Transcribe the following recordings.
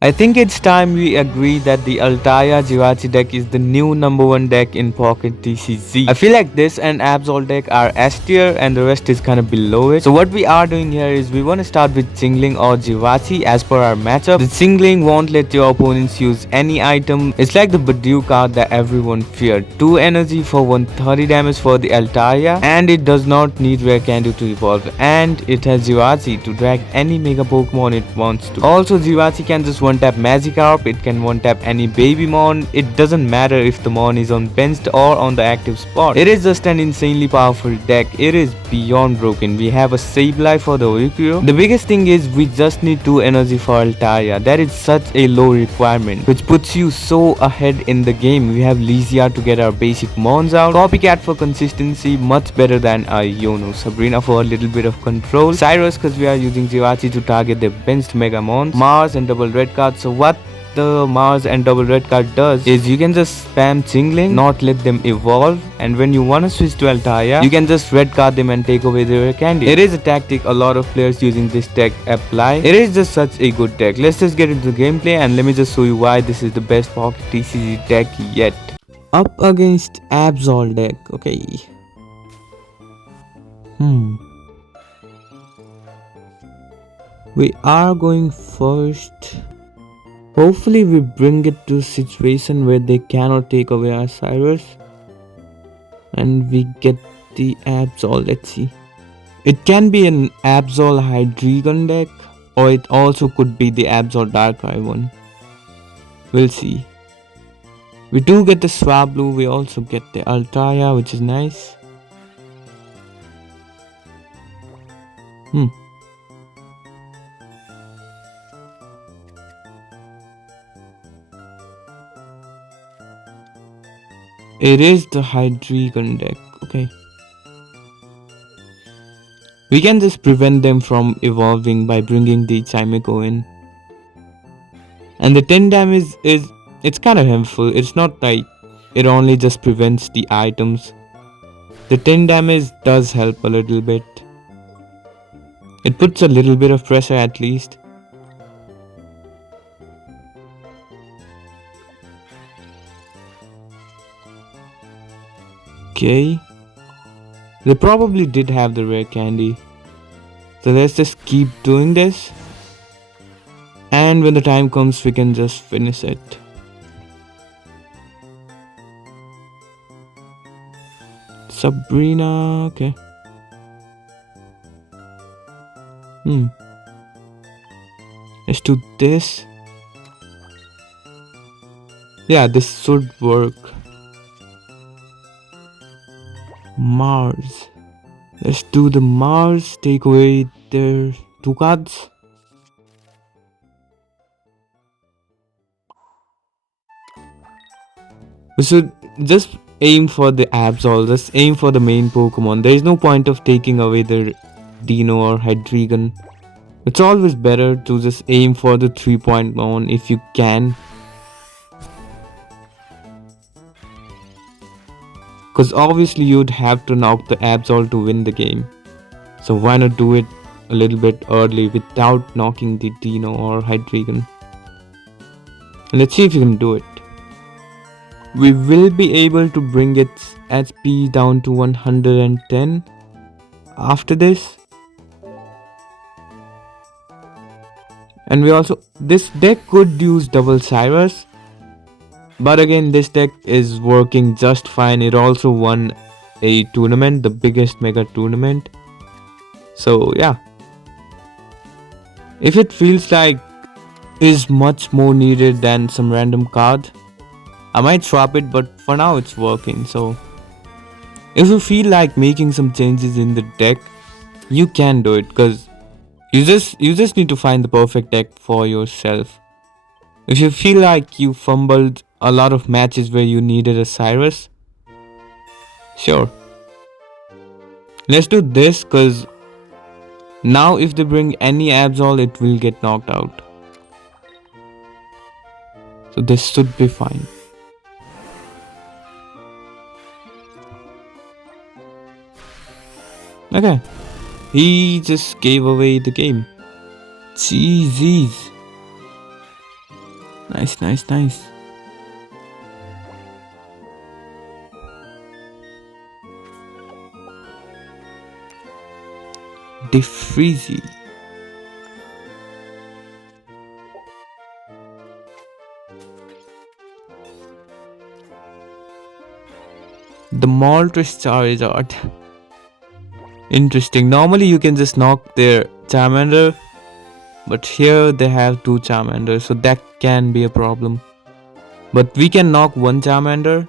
I think it's time we agree that the Altaya Jivachi deck is the new number one deck in Pocket TCG. I feel like this and Absol deck are S tier and the rest is kinda below it. So what we are doing here is we wanna start with Jingling or Jivachi as per our matchup. The Jingling won't let your opponents use any item. It's like the Badu card that everyone feared. 2 energy for 130 damage for the Altaya, and it does not need rare candy to evolve, and it has Jivachi to drag any mega Pokemon it wants to. Also Jivachi can just one tap Magikarp, it can one tap any baby mon, it doesn't matter if the mon is on benched or on the active spot. It is just an insanely powerful deck, it is beyond broken. We have a Sableye for the Orikuro. The biggest thing is we just need 2 energy for Altaria, that is such a low requirement which puts you so ahead in the game. We have Lysia to get our basic mons out, Copycat for consistency, much better than our Yono, Sabrina for a little bit of control, Cyrus because we are using Jivachi to target the benched mega mons, Mars and double red card. So what the Mars and double red card does is you can just spam Jingling, not let them evolve, and when you wanna switch to Altaya, you can just red card them and take away their candy. It is a tactic a lot of players using this deck apply. It is just such a good deck. Let's just get into the gameplay and let me just show you why this is the best Pocket TCG deck yet. Up against Absol deck, okay. We are going first. Hopefully we bring it to a situation where they cannot take away our Cyrus and we get the Absol. Let's see. It can be an Absol Hydreigon deck or it also could be the Absol Darkrai one. We'll see. We do get the Swablu, we also get the Altaya, which is nice. It is the Hydreigon deck, okay. We can just prevent them from evolving by bringing the Chimeko in. And the 10 damage it's kind of helpful. It's not like it only just prevents the items. The 10 damage does help a little bit. It puts a little bit of pressure at least. Okay. They probably did have the rare candy. So let's just keep doing this. And when the time comes, we can just finish it. Sabrina, okay. Let's do this. Yeah, this should work. Mars. Let's do the Mars, take away their 2 cards. We should just aim for the Absol, just aim for the main Pokemon. There is no point of taking away the Dino or Hydreigon. It's always better to just aim for the 3-point mon if you can. Because obviously you'd have to knock the Absol to win the game. So why not do it a little bit early without knocking the Dino or Hydreigon. Let's see if you can do it. We will be able to bring its HP down to 110 after this. And we also, this deck could use double Cyrus, but again this deck is working just fine. It also won a tournament, the biggest mega tournament. So yeah, if it feels like is much more needed than some random card, I might swap it, but for now it's working. So if you feel like making some changes in the deck, you can do it, because you just need to find the perfect deck for yourself. If you feel like you fumbled a lot of matches where you needed a Cyrus, sure, let's do this, because now if they bring any Absol, it will get knocked out. So this should be fine. Okay, he just gave away the game. Jeez. Nice, nice, nice. Defreezy. The Moltres Charizard. Interesting. Normally you can just knock their Charmander, but here they have two Charmander, so that can be a problem. But we can knock one Charmander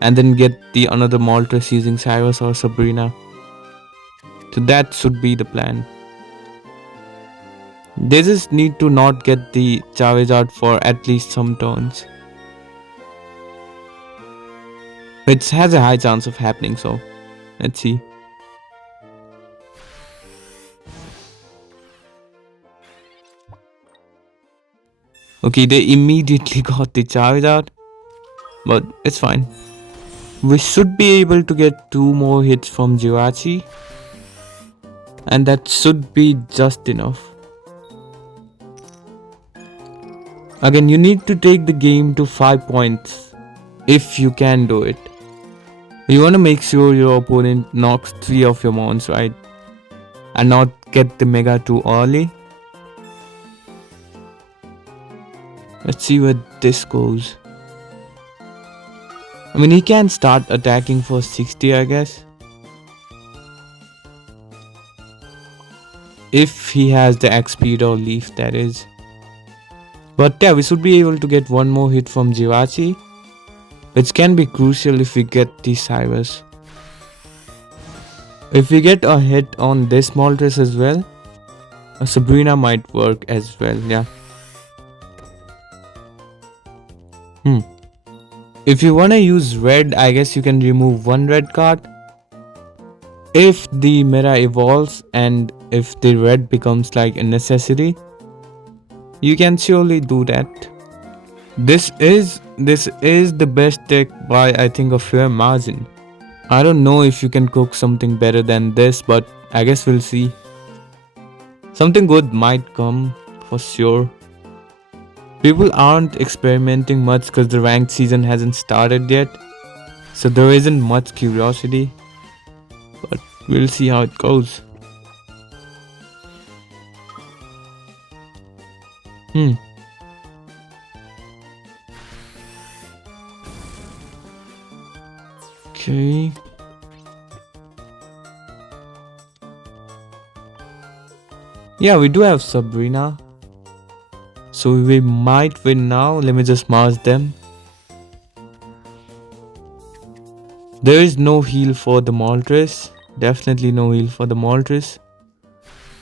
and then get the another Moltres using Cyrus or Sabrina. So that should be the plan. They just need to not get the Charizard for at least some turns, which has a high chance of happening, so let's see. Okay, they immediately got the Charizard, but it's fine. We should be able to get 2 more hits from Jirachi, and that should be just enough. Again, you need to take the game to 5 points if you can do it. You want to make sure your opponent knocks 3 of your mons, right? And not get the Mega too early. Let's see where this goes. I mean, he can start attacking for 60, I guess. If he has the X-Speed or Leaf, that is. But yeah, we should be able to get 1 more hit from Jirachi, which can be crucial if we get the Cyrus. If we get a hit on this Moltres as well, a Sabrina might work as well, yeah. If you wanna use red, I guess you can remove 1 red card. If the meta evolves and if the red becomes like a necessity, you can surely do that. This is the best deck by I think a fair margin. I don't know if you can cook something better than this, but I guess we'll see. Something good might come for sure. People aren't experimenting much because the ranked season hasn't started yet, so there isn't much curiosity, but we'll see how it goes. Okay. Yeah, we do have Sabrina, so we might win now. Let me just mark them. There is no heal for the Moltres. Definitely no heal for the Moltres.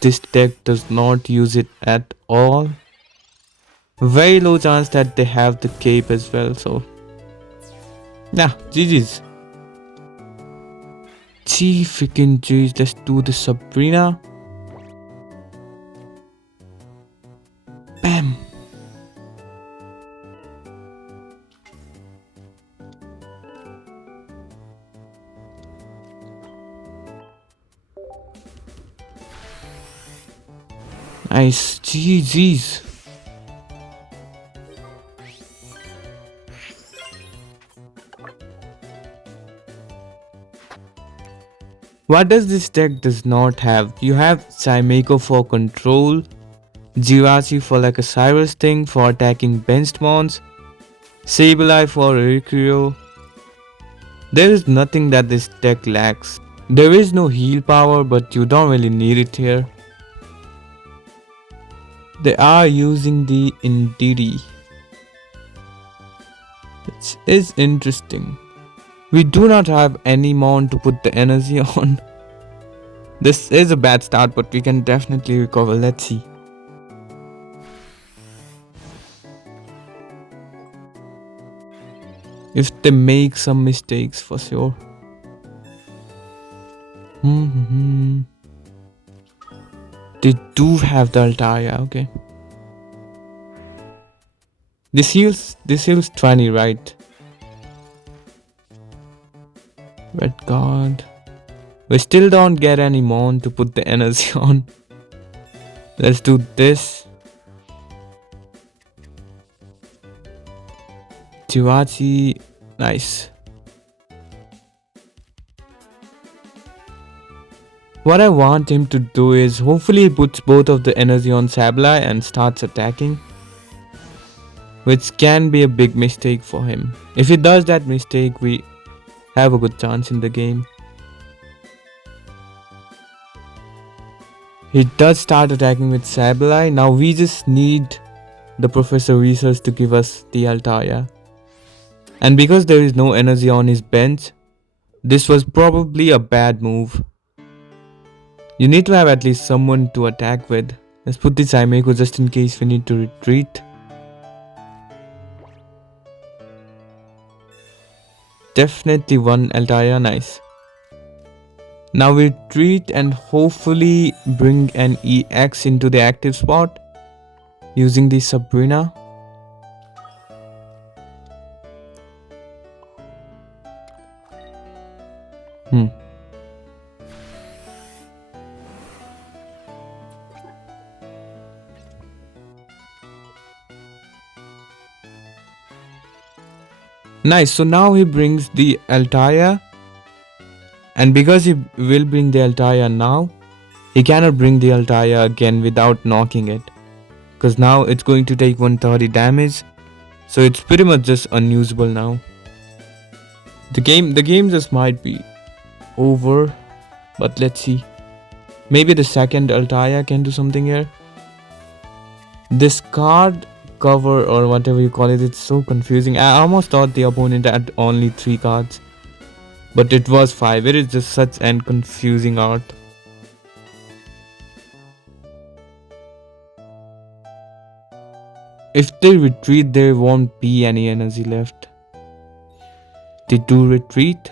This deck does not use it at all. Very low chance that they have the cape as well, so yeah, GG's. Gee freaking jeez, let's do the Sabrina. Bam. Nice, GG's. What does this deck does not have? You have Chimeiko for control, Jirachi for like a Cyrus thing for attacking benched mons, Sableye for Recreo. There is nothing that this deck lacks. There is no heal power, but you don't really need it here. They are using the Indeedee, which is interesting. We do not have any mon to put the energy on. This is a bad start, but we can definitely recover. Let's see. If they make some mistakes, for sure. They do have the Altaria, okay. This heals 20, right? Red card. We still don't get any mon to put the energy on. Let's do this. Jivachi, nice. What I want him to do is hopefully he puts both of the energy on Sableye and starts attacking, which can be a big mistake for him. If he does that mistake, we have a good chance in the game. He does start attacking with Sableye. Now we just need the Professor Research to give us the Altaria. And because there is no energy on his bench, this was probably a bad move. You need to have at least someone to attack with. Let's put the Chimeco just in case we need to retreat. Definitely one Altaria, nice. Now we retreat and hopefully bring an EX into the active spot using the Sabrina. Nice, so now he brings the Altaria, and because he will bring the Altaria now, he cannot bring the Altaria again without knocking it, because now it's going to take 130 damage, so it's pretty much just unusable now. The game just might be over, but let's see. Maybe the second Altaria can do something here. This card cover or whatever you call it, it's so confusing. I almost thought the opponent had only 3 cards, but it was 5. It is just such an confusing art. If they retreat, there won't be any energy left. They do retreat.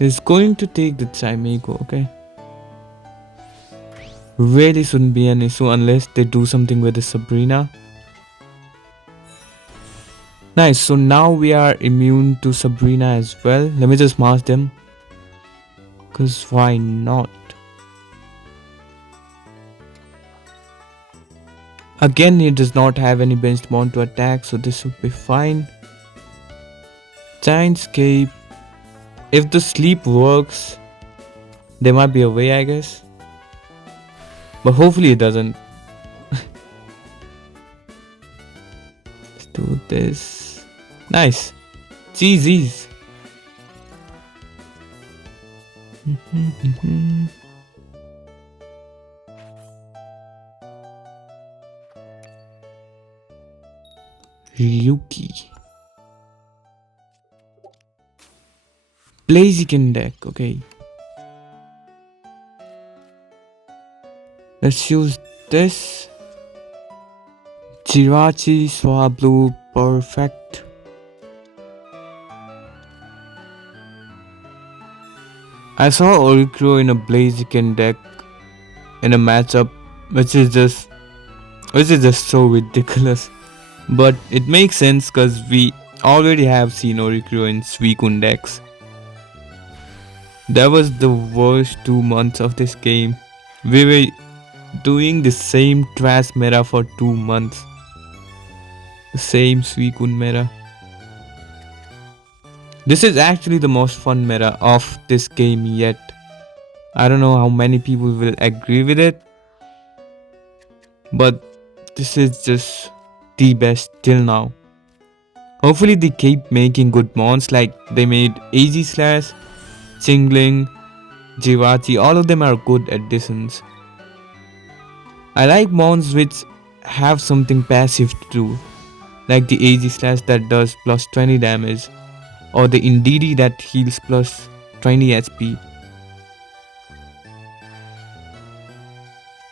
He's going to take the Chimeco, okay? Really shouldn't be an issue unless they do something with the Sabrina. Nice, so now we are immune to Sabrina as well. Let me just mask them, cause why not? Again, he does not have any benched mon to attack, so this should be fine. Giantscape. If the sleep works, there might be a way, I guess. But hopefully it doesn't. Let's do this. Nice. GG's. Ryuki. Blaziken deck, okay. Let's use this. Jirachi, Swablu, perfect. I saw Oricro in a Blaziken deck in a matchup, which is just so ridiculous. But it makes sense because we already have seen Oricro in Suicune decks. That was the worst 2 months of this game. We were doing the same trash meta for 2 months. The same Suicune meta. This is actually the most fun meta of this game yet. I don't know how many people will agree with it, but this is just the best till now. Hopefully they keep making good mons like they made AG Slash, Chingling, Jivachi, all of them are good additions. I like mons which have something passive to do, like the AG Slash that does plus 20 damage, or the Indeedee that heals plus 20 HP.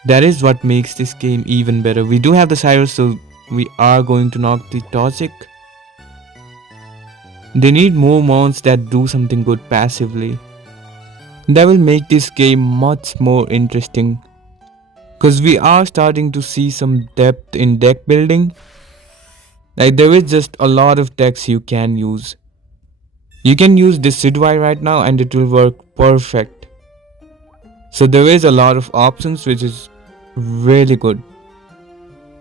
That is what makes this game even better. We do have the Cyrus, so we are going to knock the Toxic. They need more mons that do something good passively. That will make this game much more interesting, because we are starting to see some depth in deck building. Like there is just a lot of decks you can use. You can use Decidueye right now and it will work perfect. So there is a lot of options, which is really good.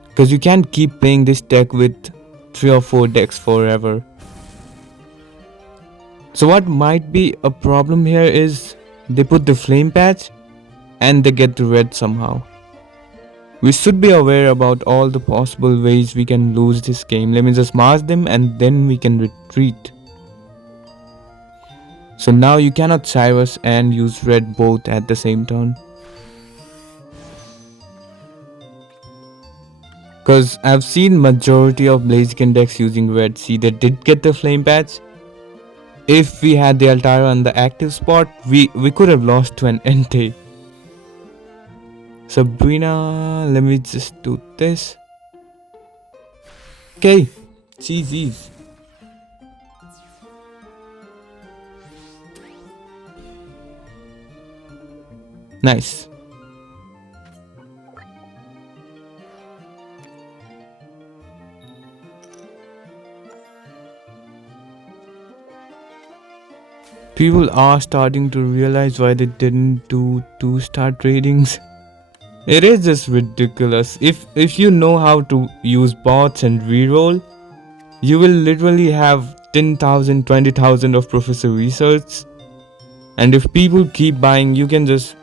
Because you can't keep playing this deck with 3 or 4 decks forever. So what might be a problem here is they put the flame patch and they get the red somehow. We should be aware about all the possible ways we can lose this game. Let me just mask them and then we can retreat. So now you cannot Cyrus and use red both at the same turn. Because I've seen majority of Blaziken decks using red. See, they did get the flame patch. If we had the Altara on the active spot, we could have lost to an Entei. Sabrina, let me just do this. Okay, GG's. Nice. People are starting to realize why they didn't do 2-star tradings. It is just ridiculous. If you know how to use bots and reroll, you will literally have 10,000, 20,000 of Professor Research. And if people keep buying, you can just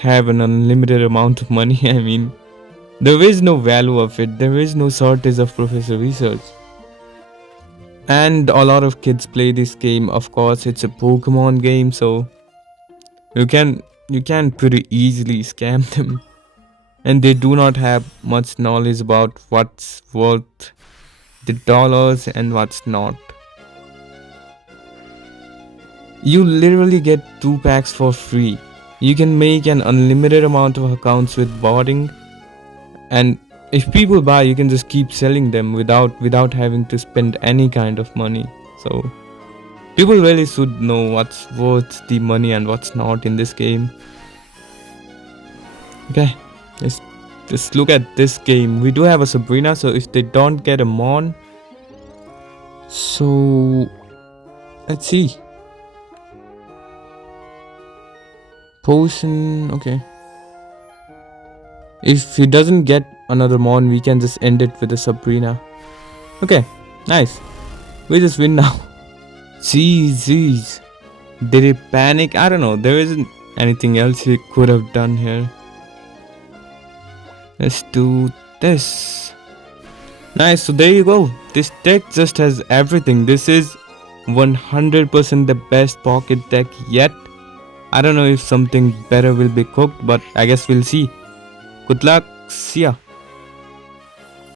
have an unlimited amount of money. I mean, there is no value of it. There is no shortage of Professor Research. And a lot of kids play this game. Of course, it's a Pokemon game, so you can pretty easily scam them. And they do not have much knowledge about what's worth the dollars and what's not. You literally get 2 packs for free. You can make an unlimited amount of accounts with botting, and if people buy, you can just keep selling them without having to spend any kind of money. So people really should know what's worth the money and what's not in this game. Okay, let's just look at this game. We do have a Sabrina, so if they don't get a Mon, so let's see. Potion, okay. If he doesn't get another Mon, we can just end it with a Sabrina. Okay, nice. We just win now. Jeez. Did he panic? I don't know. There isn't anything else he could have done here. Let's do this. Nice, so there you go. This deck just has everything. This is 100% the best pocket deck yet. I don't know if something better will be cooked, but I guess we'll see. Good luck. See ya.